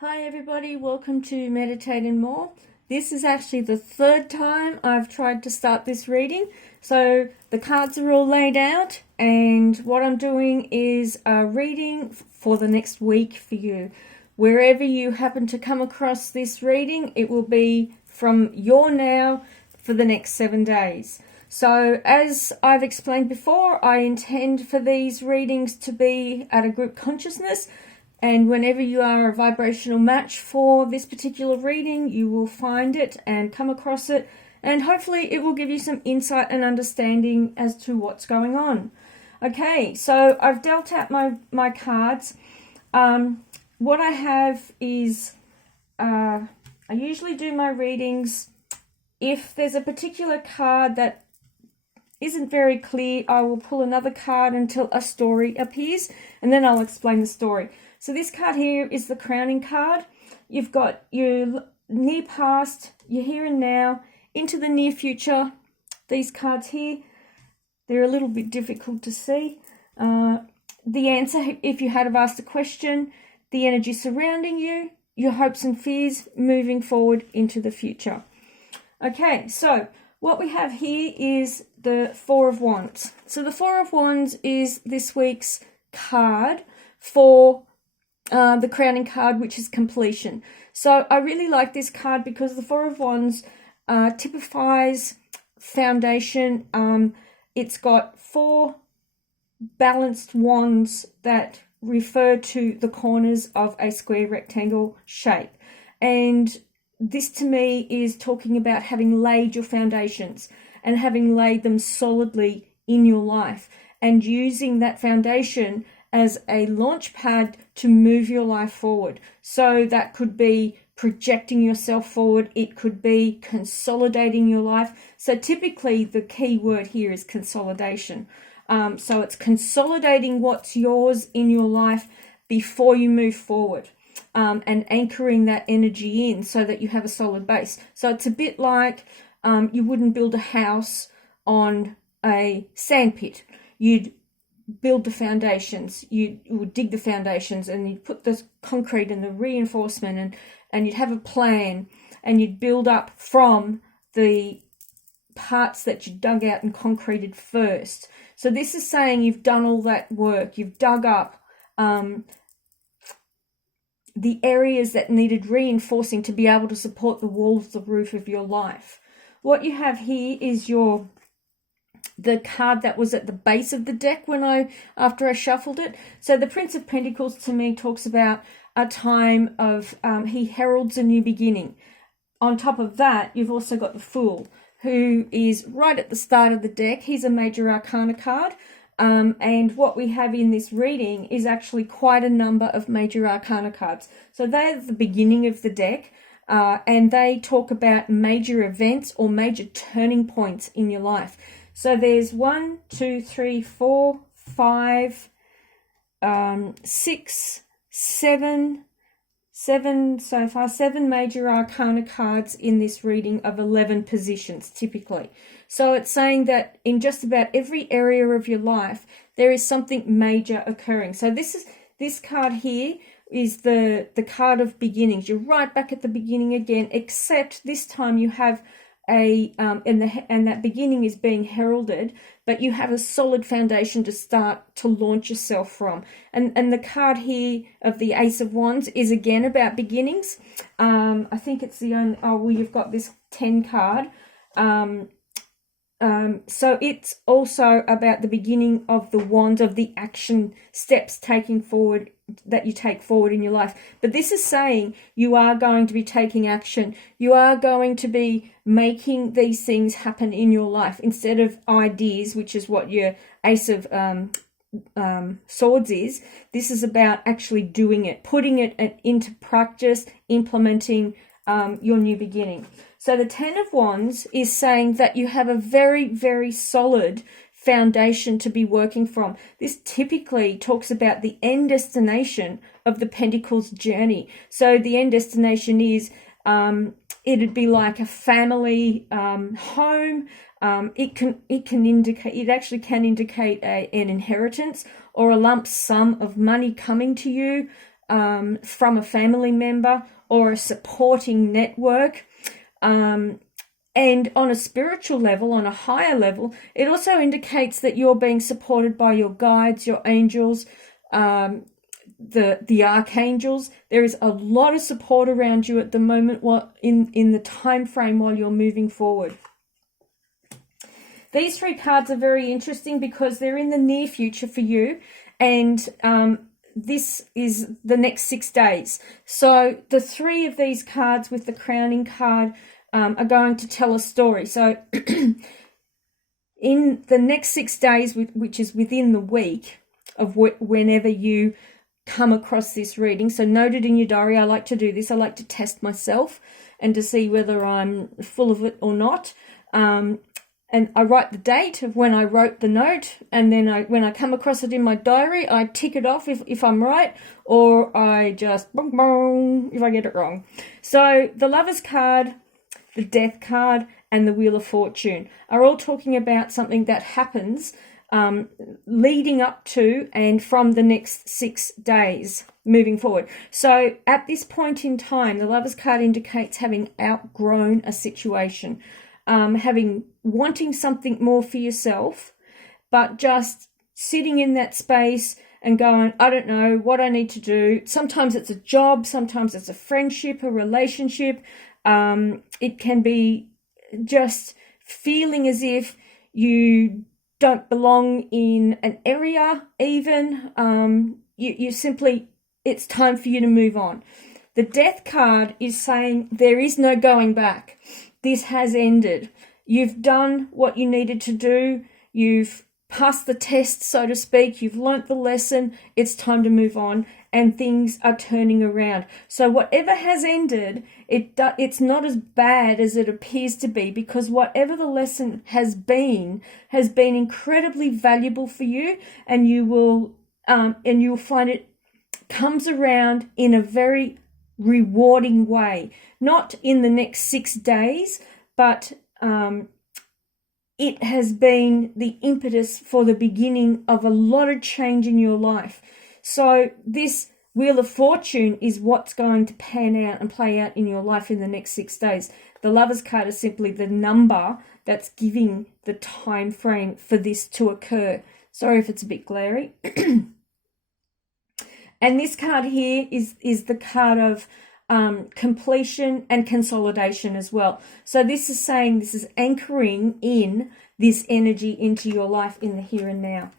Hi everybody, welcome to Meditate and More. This is actually the third time I've tried to start this reading. So the cards are all laid out and what I'm doing is a reading for the next week for you. Wherever you happen to come across this reading, it will be from your now for the next 7 days. So as I've explained before, I intend for these readings to be at a group consciousness. And whenever you are a vibrational match for this particular reading, you will find it and come across it. And hopefully it will give you some insight and understanding as to what's going on. Okay, so I've dealt out my cards. What I have is, I usually do my readings. If there's a particular card that isn't very clear, I will pull another card until a story appears. And then I'll explain the story. So this card here is the crowning card. You've got your near past, your here and now, into the near future. These cards here, they're a little bit difficult to see. The answer, if you had have asked a question, the energy surrounding you, your hopes and fears moving forward into the future. Okay, so what we have here is the Four of Wands. So the Four of Wands is this week's card for the crowning card, which is completion. So I really like this card because the Four of Wands typifies foundation. It's got four balanced wands that refer to the corners of a square rectangle shape. And this to me is talking about having laid your foundations and having laid them solidly in your life and using that foundation as a launch pad to move your life forward. So that could be projecting yourself forward. It could be consolidating your life. So typically the key word here is consolidation. So it's consolidating what's yours in your life before you move forward, and anchoring that energy in so that you have a solid base. So it's a bit like you wouldn't build a house on a sandpit. You'd build the foundations, you would dig the foundations and you'd put the concrete and the reinforcement and you'd have a plan and you'd build up from the parts that you dug out and concreted first. So this is saying you've done all that work, you've dug up the areas that needed reinforcing to be able to support the walls, the roof of your life. What you have here is the card that was at the base of the deck after I shuffled it. So the Prince of Pentacles to me talks about a time of, he heralds a new beginning. On top of that, you've also got the Fool, who is right at the start of the deck. He's a major arcana card. And what we have in this reading is actually quite a number of major arcana cards. So they're the beginning of the deck. And they talk about major events or major turning points in your life. So there's 1, 2, 3, 4, 5, 6, 7 so far, 7 major arcana cards in this reading of 11 positions typically. So it's saying that in just about every area of your life, there is something major occurring. So this card here is the card of beginnings. You're right back at the beginning again, except this time you have and that beginning is being heralded, but you have a solid foundation to start to launch yourself from. And the card here of the Ace of Wands is again about beginnings. I think it's the only, you've got this 10 card. So it's also about the beginning of the wands, of the action steps that you take forward in your life. But this is saying you are going to be taking action. You are going to be making these things happen in your life instead of ideas, which is what your Ace of Swords is. This is about actually doing it, putting it into practice, implementing your new beginning. So the 10 of Wands is saying that you have a very, very solid foundation to be working from. This typically talks about the end destination of the Pentacles journey. So the end destination is, it'd be like a family home. It actually can indicate an inheritance or a lump sum of money coming to you. from a family member or a supporting network. And on a spiritual level, on a higher level, it also indicates that you're being supported by your guides, your angels, the archangels. There is a lot of support around you at the moment in the time frame while you're moving forward. These three cards are very interesting because they're in the near future for you, and this is the next 6 days. So the three of these cards with the crowning card are going to tell a story. So in the next 6 days, which is within the week of whenever you come across this reading, so note it in your diary. I like to do this. I like to test myself and to see whether I'm full of it or not. And I write the date of when I wrote the note, and then when I come across it in my diary, I tick it off if I'm right, or I just bong bong if I get it wrong. So the Lover's card, the Death card, and the Wheel of Fortune are all talking about something that happens leading up to and from the next 6 days moving forward. So at this point in time, the Lover's card indicates having outgrown a situation, wanting something more for yourself, but just sitting in that space and going, I don't know what I need to do. Sometimes it's a job, sometimes it's a friendship, a relationship. It can be just feeling as if you don't belong in an area even. You simply, it's time for you to move on. The Death card is saying there is no going back. This has ended. You've done what you needed to do. You've passed the test, so to speak. You've learnt the lesson. It's time to move on, and things are turning around. So whatever has ended, it's not as bad as it appears to be, because whatever the lesson has been incredibly valuable for you, and you'll find it comes around in a very rewarding way. Not in the next 6 days, but it has been the impetus for the beginning of a lot of change in your life. So this Wheel of Fortune is what's going to pan out and play out in your life in the next 6 days. The Lover's card is simply the number that's giving the time frame for this to occur. Sorry if it's a bit glary. And this card here is the card of completion and consolidation as well. So this is saying, this is anchoring in this energy into your life in the here and now.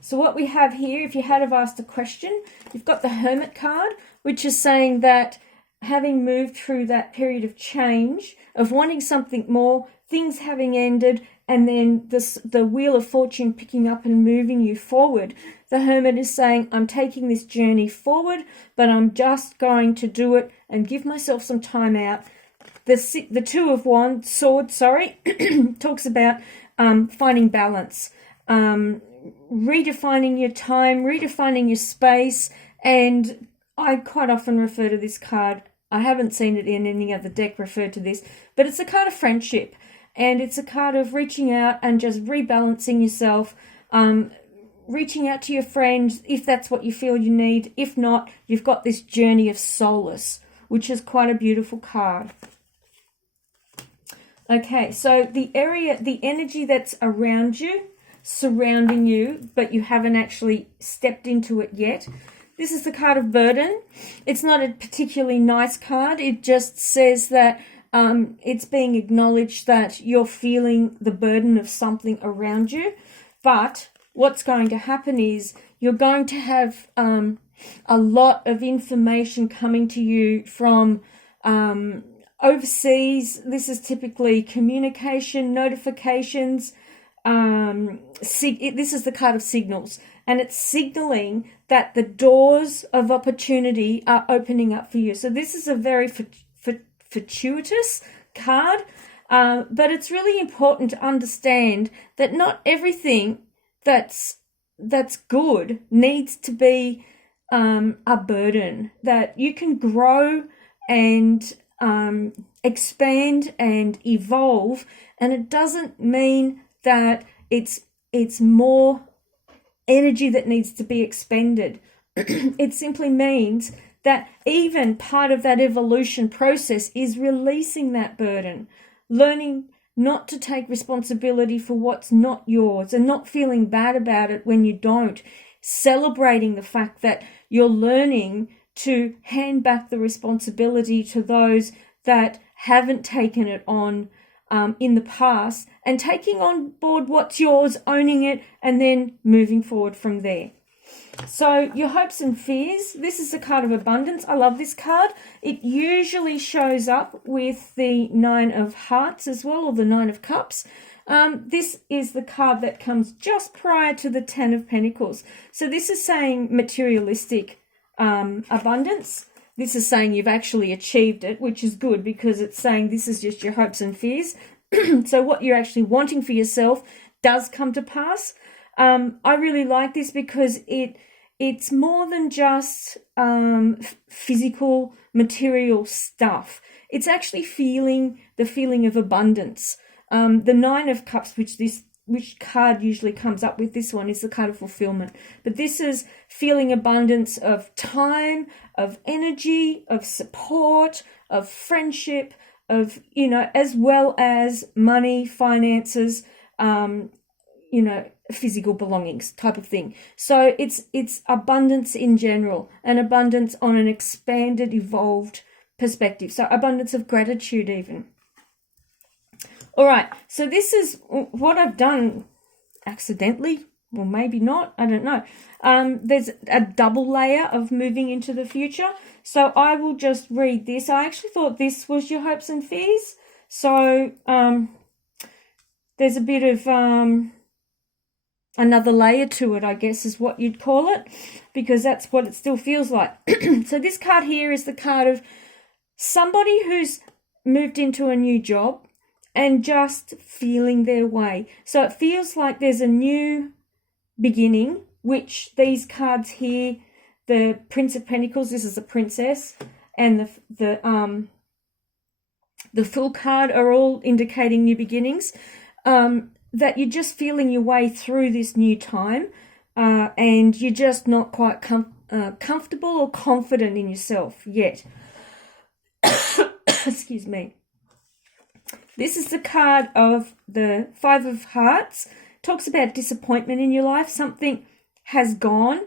So what we have here, if you had have asked a question, you've got the Hermit card, which is saying that having moved through that period of change, of wanting something more, things having ended, and then the Wheel of Fortune picking up and moving you forward. The Hermit is saying, I'm taking this journey forward, but I'm just going to do it and give myself some time out. The Two of Swords, talks about finding balance, redefining your time, redefining your space. And I quite often refer to this card, I haven't seen it in any other deck referred to this, but it's a card of friendship. And it's a card of reaching out and just rebalancing yourself, reaching out to your friends if that's what you feel you need. If not, you've got this journey of solace, which is quite a beautiful card. Okay, so the energy that's around you, surrounding you, but you haven't actually stepped into it yet. This is the card of burden. It's not a particularly nice card. It just says that it's being acknowledged that you're feeling the burden of something around you. But what's going to happen is you're going to have a lot of information coming to you from overseas. This is typically communication, notifications. This is the card of signals, and it's signaling that the doors of opportunity are opening up for you. So this is a very fortuitous card, but it's really important to understand that not everything that's good needs to be a burden. That you can grow and expand and evolve, and it doesn't mean that it's more energy that needs to be expended. it simply means that even part of that evolution process is releasing that burden, learning not to take responsibility for what's not yours and not feeling bad about it when you don't, celebrating the fact that you're learning to hand back the responsibility to those that haven't taken it on in the past, and taking on board what's yours, owning it, and then moving forward from there. So your hopes and fears, this is the card of abundance. I love this card. It usually shows up with the 9 of hearts as well, or the 9 of cups. This is the card that comes just prior to the 10 of pentacles. So this is saying materialistic abundance. This is saying you've actually achieved it, which is good because it's saying this is just your hopes and fears. So what you're actually wanting for yourself does come to pass. I really like this because it's more than just physical material stuff. It's actually the feeling of abundance. The 9 of cups, which card usually comes up with this one, is the card of fulfillment. But this is feeling abundance of time, of energy, of support, of friendship, of, as well as money, finances, physical belongings type of thing. So it's abundance in general, and abundance on an expanded, evolved perspective. So abundance of gratitude even. All right, so this is what I've done accidentally, or maybe not, I don't know. There's a double layer of moving into the future. So I will just read this. I actually thought this was your hopes and fears. So there's a bit of another layer to it, I guess is what you'd call it, because that's what it still feels like. So this card here is the card of somebody who's moved into a new job and just feeling their way. So it feels like there's a new beginning, which these cards here, the Prince of Pentacles, this is the Princess, and the Fool card are all indicating new beginnings. That you're just feeling your way through this new time, and you're just not quite comfortable or confident in yourself yet. Excuse me. This is the card of the 5 of Hearts. Talks about disappointment in your life. Something has gone.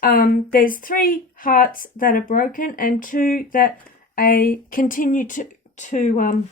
There's 3 hearts that are broken and 2 that continue to